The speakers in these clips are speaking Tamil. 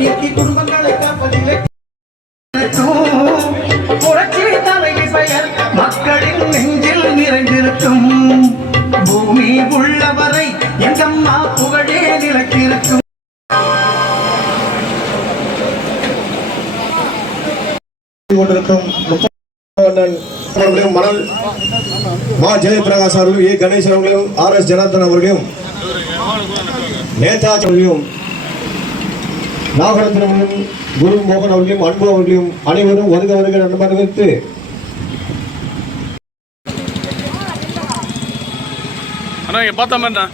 கண்ணிற்கு குடும்பங்களை ஜெயபிரகாஷ் அவர்களும் ஏ கணேசன் அவர்களையும் ஆர் எஸ் ஜனார்தன் அவர்களையும் நேதாஜி அவர்களையும் நாகரத்னம் குரு மோகன் அவர்களையும் அன்பு அவர்களையும் அனைவரும் வருக வருக நண்பர் வைத்து அண்ணா இங்க பார்த்தா மாதிரிண்ணா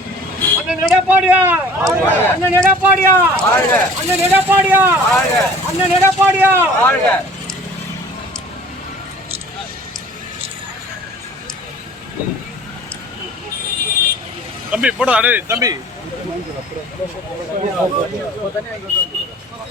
அண்ணன் எடப்பாடியா? அண்ணன் எடப்பாடியா? அண்ணன் எடப்பாடியா? அண்ணன் எடப்பாடியா? தம்பி போடா அடே தம்பி.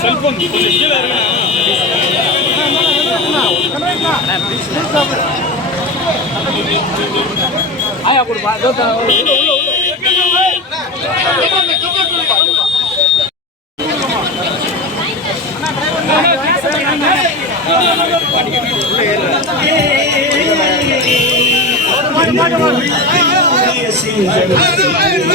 செல்போன் கொஞ்சம் கீழே இருக்கு ஆயா